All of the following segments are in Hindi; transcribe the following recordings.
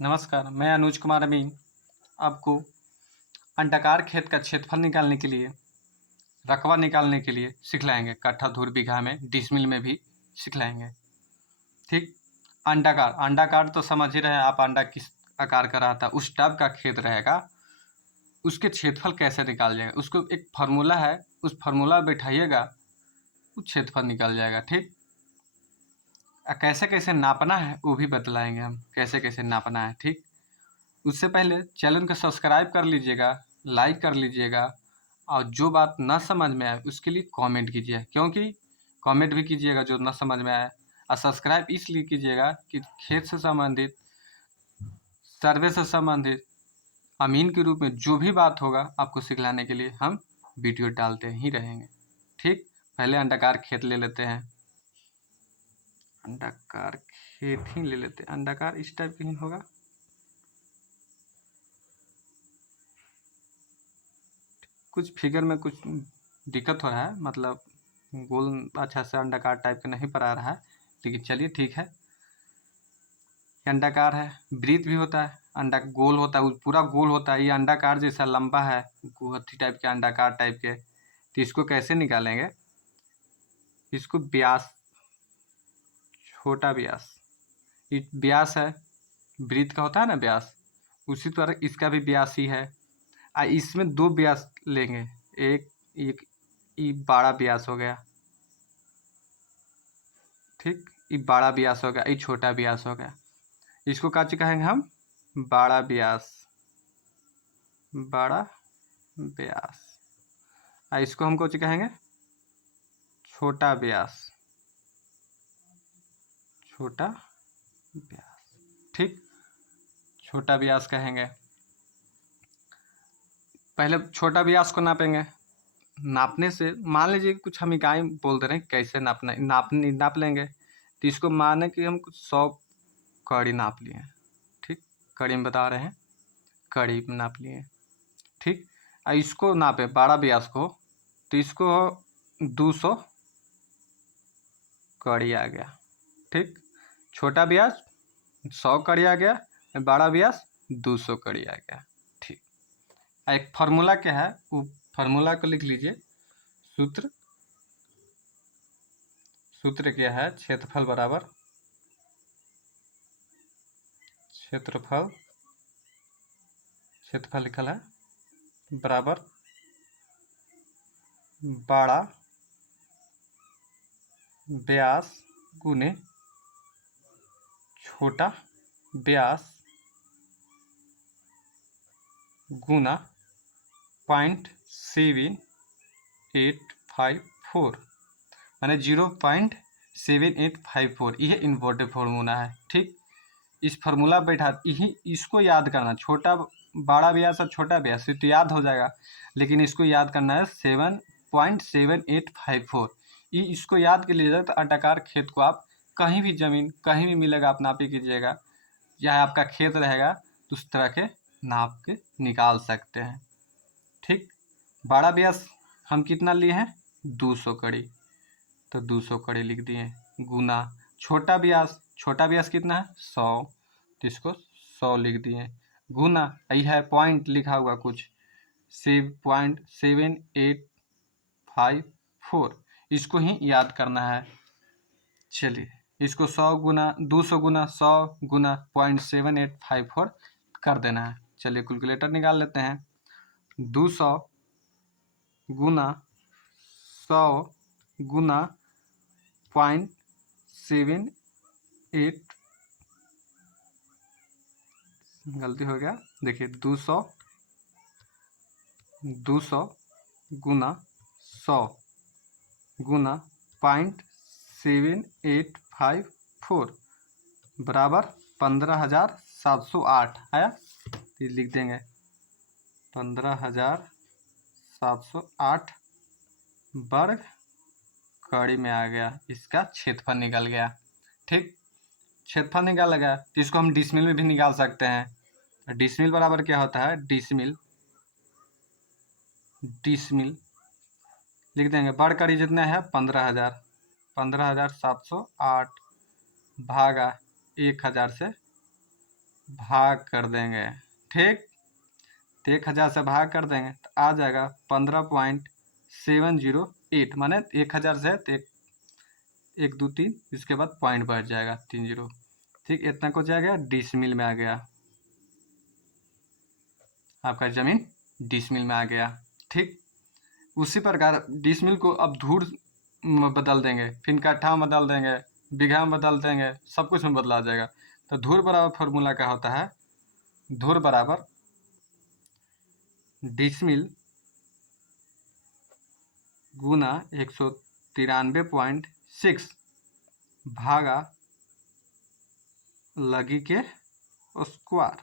नमस्कार, मैं अनुज कुमार अमीन आपको अंडाकार खेत का क्षेत्रफल निकालने के लिए, रकबा निकालने के लिए सिखलाएंगे। कट्ठा, धूर, बीघा में, डिसमिल में भी सिखलाएंगे। ठीक। अंडाकार अंडाकार तो समझ ही रहे हैं आप, अंडा किस आकार का रहता है, उस टाइप का खेत रहेगा। उसके क्षेत्रफल कैसे निकाल जाएगा, उसको एक फार्मूला है, उस फार्मूला बैठाइएगा, उस क्षेत्रफल निकल जाएगा। ठीक। कैसे कैसे नापना है वो भी बतलाएंगे हम, कैसे कैसे नापना है। ठीक। उससे पहले चैनल को सब्सक्राइब कर लीजिएगा, लाइक कर लीजिएगा, और जो बात ना समझ में आए उसके लिए कमेंट कीजिए, क्योंकि कमेंट भी कीजिएगा जो ना समझ में आए। और सब्सक्राइब इसलिए कीजिएगा कि खेत से संबंधित, सर्वे से संबंधित, अमीन के रूप में जो भी बात होगा आपको सिखलाने के लिए हम वीडियो डालते ही रहेंगे। ठीक। पहले अंडाकार खेत ले लेते हैं। अंडाकार खेत ही ले लेते हैं। अंडाकार इस टाइप की ही होगा। कुछ फिगर में कुछ दिक्कत हो रहा है, मतलब गोल अच्छा से अंडाकार टाइप का नहीं पर आ रहा है, लेकिन चलिए ठीक है। अंडाकार है, वृत्त भी होता है, अंडा गोल होता है, पूरा गोल होता है। ये अंडाकार जैसा लंबा है, गुहथी टाइप के, अंडाकार टाइप के। तो इसको कैसे निकालेंगे? इसको व्यास, छोटा व्यास, ये व्यास है, वृत्त का होता है ना व्यास, उसी तरह इसका भी व्यास ही है। इसमें दो व्यास लेंगे, एक ये बड़ा व्यास हो गया। ठीक। ये बड़ा व्यास हो गया, ये छोटा व्यास हो गया। इसको क्या कहेंगे हम? बड़ा व्यास, बड़ा व्यास। इसको हम कुछ कहेंगे छोटा व्यास, छोटा व्यास। ठीक। छोटा व्यास कहेंगे। पहले छोटा व्यास को नापेंगे। नापने से मान लीजिए कुछ हम इकाई बोल दे रहे हैं, कैसे नापना, नाप लेंगे। तो इसको माने कि हम कुछ 100 कड़ी नाप लिए। ठीक। कड़ी में बता रहे हैं, कड़ी में नाप लिए। ठीक। इसको नापे बड़ा व्यास को, तो इसको 200 कड़ी आ गया। ठीक। छोटा व्यास 100 कड़ी आ गया, बड़ा व्यास 200 कड़ी आ गया। ठीक। एक फार्मूला क्या है, वो फार्मूला को लिख लीजिए। सूत्र क्या है? क्षेत्रफल बराबर क्षेत्रफल लिखल है बराबर बड़ा व्यास गुने छोटा व्यास गुना 0.7854, माने 0.7854। यह इम्पोर्टेंट फार्मूला है। ठीक। इस फार्मूला बैठा इसको याद करना, छोटा बड़ा व्यास और छोटा व्यास तो याद हो जाएगा, लेकिन इसको याद करना है 7.7854। ये इसको याद कर लीजिएगा तो अंडाकार खेत को आप कहीं भी जमीन, कहीं भी मिलेगा, आप नापी कीजिएगा, चाहे आपका खेत रहेगा तो उस तरह के नाप के निकाल सकते हैं। ठीक। बड़ा व्यास हम कितना लिए हैं? 200 कड़ी, तो 200 कड़ी लिख दिए, गुना छोटा व्यास कितना है? 100, तो इसको 100 लिख दिए, गुना यही है पॉइंट लिखा हुआ कुछ 0.7854, इसको ही याद करना है। चलिए इसको 100 गुना 200 गुना 100 गुना 0.7854 कर देना है। चलिए कैलकुलेटर निकाल लेते हैं। 200 गुना 100 गुना 0.78, गलती हो गया, देखिए 200 गुना 100 गुना 0.7854 बराबर 15,708 आया। तो लिख देंगे 15,708 वर्ग कड़ी में आ गया, इसका क्षेत्रफल निकल गया। ठीक। क्षेत्रफल निकाल गया तो इसको हम डिसमिल में भी निकाल सकते हैं। डिसमिल बराबर क्या होता है? डिसमिल लिख देंगे, वर्ग कड़ी जितना है 15,708 भागा 1000 से भाग कर देंगे। ठीक, तो 1000 से भाग कर देंगे तो आ जाएगा 15.708, माने 1000 से तो एक 2 3, इसके बाद पॉइंट बढ़ जाएगा 30। ठीक, इतना कुछ आ गया, डिसमिल में आ गया, आपका जमीन डिसमिल में आ गया। ठीक, उसी प्रकार डिसमिल को अब धूर में बदल देंगे, फिर कट्ठा में बदल देंगे, बीघा में बदल देंगे, सब कुछ में बदला जाएगा। तो धूर बराबर फॉर्मूला क्या होता है, धूर बराबर डिसमिल गुना 193.6 भागा लगी के स्क्वायर।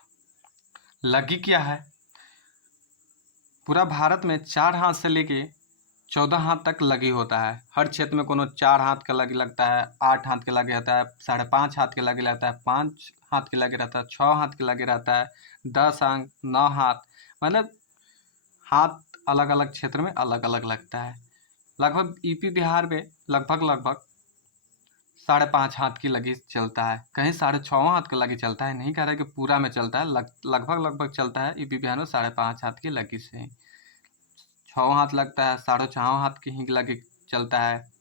लगी क्या है, पूरा भारत में 4 हाथ से लेके 14 हाथ तक लगी होता है। हर क्षेत्र में कोनो 4 हाथ का लगी लगता है, 8 हाथ के लगे रहता है, 5.5 हाथ के लगे रहता है, 5 हाथ के लगे रहता है, 6 हाथ के लगे रहता है, 10 अंक, 9 हाथ, मतलब हाथ अलग अलग क्षेत्र में अलग अलग लगता है। लगभग यूपी बिहार में लगभग 5.5 हाथ की लगी चलता है, कहीं 6.5 हाथ का लगी चलता है। नहीं कह रहा है कि पूरा में चलता है, लगभग चलता है यूपी बिहार में 5.5 हाथ की लगी से। 6 हाथ लगता है, 6.5 हाथ की ही लगी चलता है।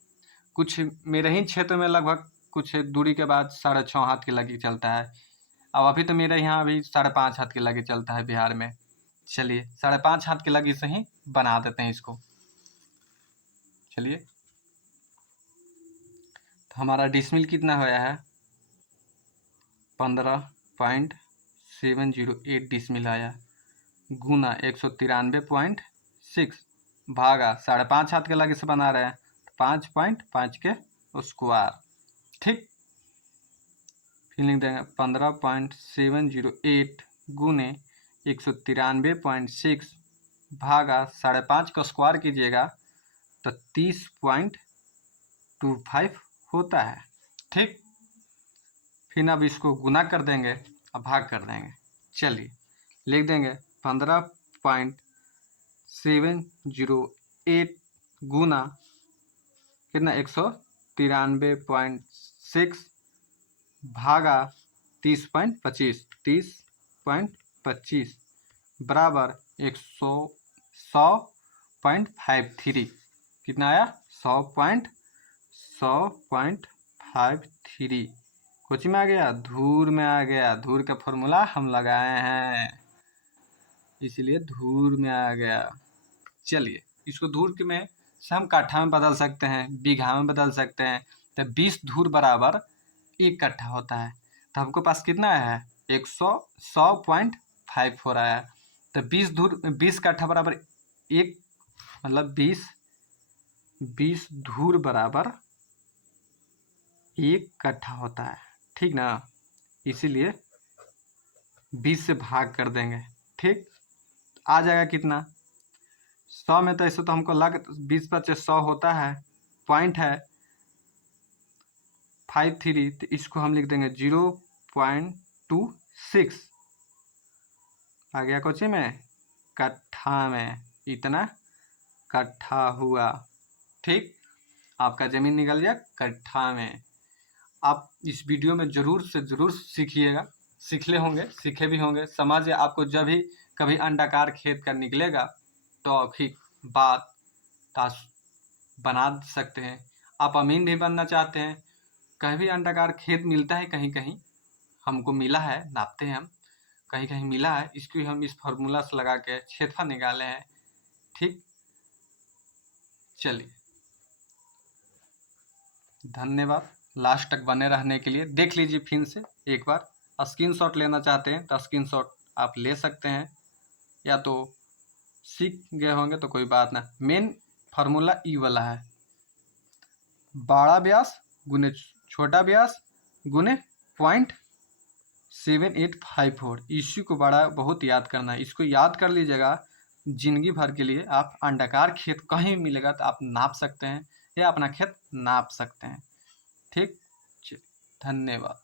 कुछ मेरे ही क्षेत्र में लगभग कुछ दूरी के बाद 6.5 हाथ की लगी चलता है। अब अभी तो मेरे यहाँ अभी 5.5 हाथ की लगी चलता है बिहार में। चलिए 5.5 हाथ की लगी से ही बना देते हैं इसको। चलिए, तो हमारा डिसमिल कितना होया है, 15.708 डिसमिल आया, गुना 193.6 भागा 5.5 हाथ के लगे से बना रहे हैं 5.5 के स्क्वायर। ठीक, फिर लिख देंगे 15.708 गुने 193.6 भागा 5.5 का स्क्वायर कीजिएगा तो 30.25 होता है। ठीक, फिर अब इसको गुना कर देंगे और भाग कर देंगे। चलिए लिख देंगे 15.708 गुना कितना 193.6 भागा 30.25 बराबर 100.53। कितना आया, 100.53। कुछ में आ गया, धूर में आ गया। धूर का फॉर्मूला हम लगाए हैं, इसलिए धूर में आ गया। चलिए इसको धूर के में से हम कट्ठा में बदल सकते हैं, बीघा में बदल सकते हैं। तो 20 धूर बराबर 1 कट्ठा होता है। तो हमको पास कितना है, 100.5 हो रहा है। तो 20 कट्ठा बराबर 1, मतलब 20 धूर बराबर 1 कट्ठा होता है। ठीक ना, इसीलिए 20 से भाग कर देंगे। ठीक, आ जाएगा कितना, 100 में तो ऐसे तो हमको 20 × 100 होता है, पॉइंट है 53, तो इसको हम लिख देंगे 0.26। आ गया कोची में, कट्ठा में, इतना कट्ठा हुआ। ठीक, आपका ज़मीन निकल गया कट्ठा में। आप इस वीडियो में ज़रूर से ज़रूर सीखिएगा, सीखे भी होंगे। समझिए, आपको जब भी कभी अंडाकार खेत का निकलेगा तो फिर बात ताश बना सकते हैं। आप अमीन भी बनना चाहते हैं, कहीं भी अंडाकार खेत मिलता है, कहीं कहीं हमको मिला है, नापते हैं हम, कहीं कहीं मिला है, इसको हम इस फार्मूला से लगा के क्षेत्रफल निकाले हैं। ठीक, चलिए धन्यवाद लास्ट तक बने रहने के लिए। देख लीजिए फिर से एक बार, स्क्रीनशॉट लेना चाहते हैं तो स्क्रीनशॉट आप ले सकते हैं, या तो सीख गए होंगे तो कोई बात ना। मेन फार्मूला ई वाला है, बड़ा व्यास गुने छोटा व्यास गुने 0.7854। इसी को बड़ा बहुत याद करना है, इसको याद कर लीजिएगा जिंदगी भर के लिए। आप अंडाकार खेत कहीं मिलेगा तो आप नाप सकते हैं या अपना खेत नाप सकते हैं। ठीक, धन्यवाद।